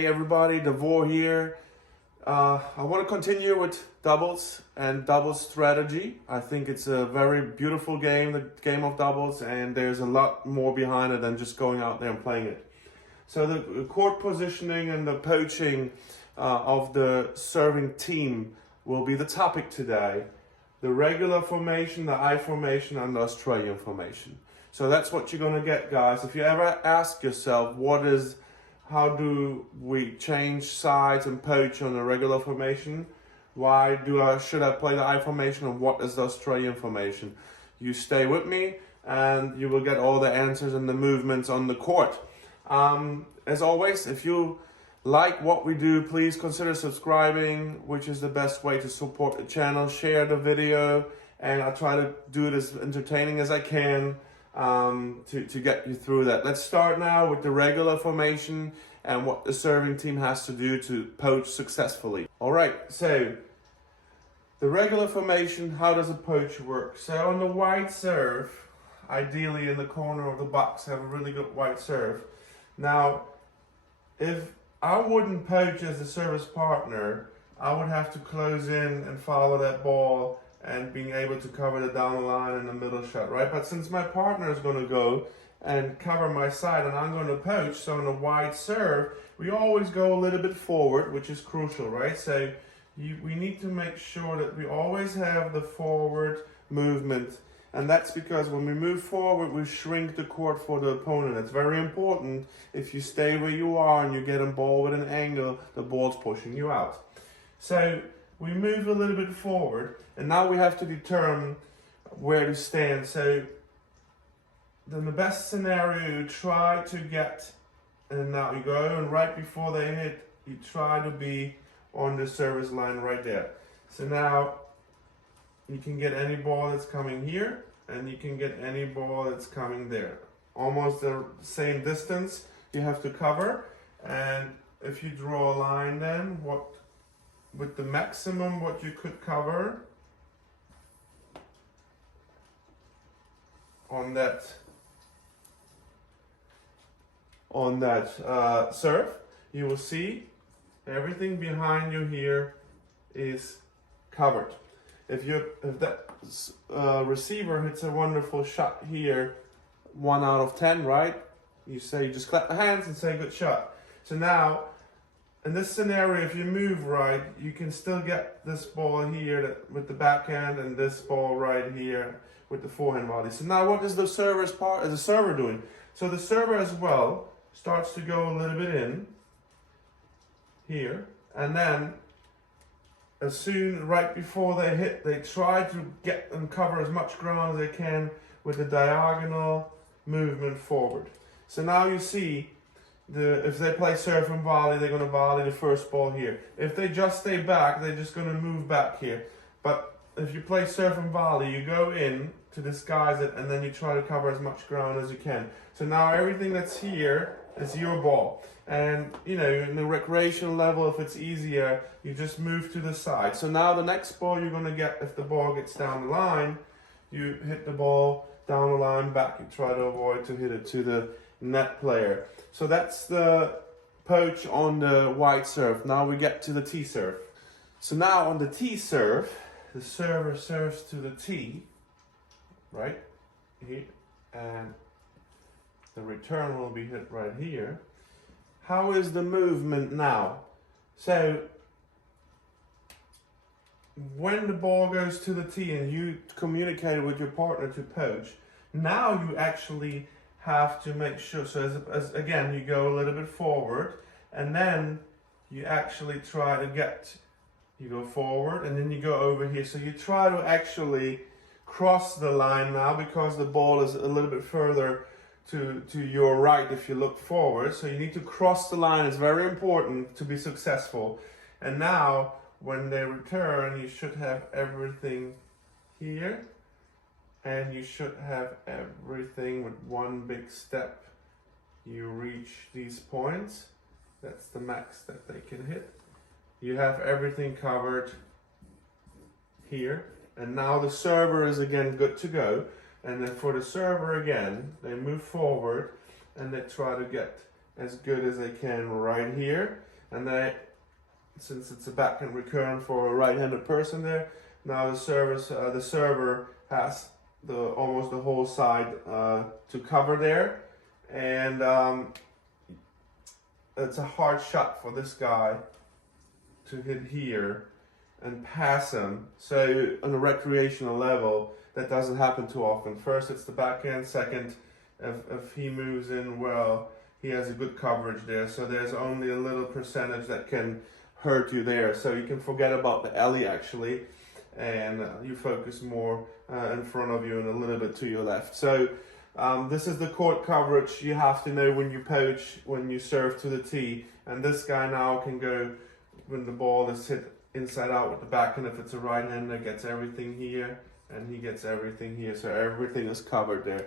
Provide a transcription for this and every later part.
Hey everybody, Davor here. I want to continue with doubles and doubles strategy. I think it's a very beautiful game, the game of doubles, and there's a lot more behind it than just going out there and playing it. So the court positioning and the poaching of the serving team will be the topic today. The regular formation, the I formation, and the Australian formation. So that's what you're going to get, guys. If you ever ask yourself, how do we change sides and poach on a regular formation? Should I play the I formation, and what is the Australian formation? You stay with me and you will get all the answers and the movements on the court. As always, if you like what we do, please consider subscribing, which is the best way to support the channel. Share the video, and I try to do it as entertaining as I can to get you through that. Let's start now with the regular formation and what the serving team has to do to poach successfully. All right, so the regular formation, how does a poach work? So on the wide serve, ideally in the corner of the box, have a really good wide serve. Now, if I wouldn't poach as a service partner, I would have to close in and follow that ball and being able to cover the down the line and the middle shot, right? But since my partner is going to go and cover my side and I'm going to poach, so on a wide serve, we always go a little bit forward, which is crucial, right? So we need to make sure that we always have the forward movement. And that's because when we move forward, we shrink the court for the opponent. It's very important. If you stay where you are and you get a ball with an angle, the ball's pushing you out. So we move a little bit forward, and now we have to determine where to stand. So then the best scenario, you try to get, and now you go, and right before they hit, you try to be on the service line right there. So now you can get any ball that's coming here, and you can get any ball that's coming there. Almost the same distance you have to cover. And if you draw a line then, with the maximum what you could cover on that serve, you will see everything behind you here is covered. If that receiver hits a wonderful shot here, 1 out of 10, right? You just clap the hands and say good shot. So now, in this scenario, if you move right, you can still get this ball here with the backhand and this ball right here with the forehand volley. So now what is the server doing? So the server as well starts to go a little bit in here, and then right before they hit, they try to get and cover as much ground as they can with the diagonal movement forward. So now you see, if they play serve and volley, they're going to volley the first ball here. If they just stay back, they're just going to move back here. But if you play serve and volley, you go in to disguise it, and then you try to cover as much ground as you can. So now everything that's here is your ball. And, you know, in the recreational level, if it's easier, you just move to the side. So now the next ball you're going to get, if the ball gets down the line, you hit the ball down the line back. You try to avoid to hit it to the net player. So that's the poach on the wide serve. Now we get to the T serve. So now on the T serve, the server serves to the T, right here, and the return will be hit right here. How is the movement now? So when the ball goes to the T and you communicated with your partner to poach, now you actually have to make sure, so as again, you go a little bit forward, and then you actually try to you go forward, and then you go over here. So you try to actually cross the line now, because the ball is a little bit further to your right if you look forward. So you need to cross the line. It's very important to be successful. And now when they return, you should have everything here, and you should have everything with one big step. You reach these points. That's the max that they can hit. You have everything covered here. And now the server is again good to go. And then for the server again, they move forward and they try to get as good as they can right here. and since it's a backhand recurrent for a right-handed person there, now the server has almost the whole side to cover there, and it's a hard shot for this guy to hit here and pass him. So on a recreational level, that doesn't happen too often. First, it's the backhand. Second, if he moves in well, he has a good coverage there. So there's only a little percentage that can hurt you there. So you can forget about the alley actually, and you focus more in front of you and a little bit to your left. So this is the court coverage you have to know when you poach, when you serve to the tee. And this guy now can go when the ball is hit inside out with the backhand. If it's a right-hander, gets everything here, and he gets everything here. So everything is covered there.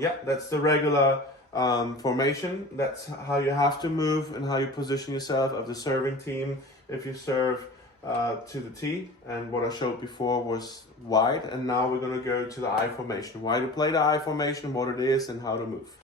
Yeah, that's the regular formation. That's how you have to move and how you position yourself of the serving team if you serve to the tee. And what I showed before was wide, and now we're going to go to the I formation. Why to play the I formation, what it is, and how to move.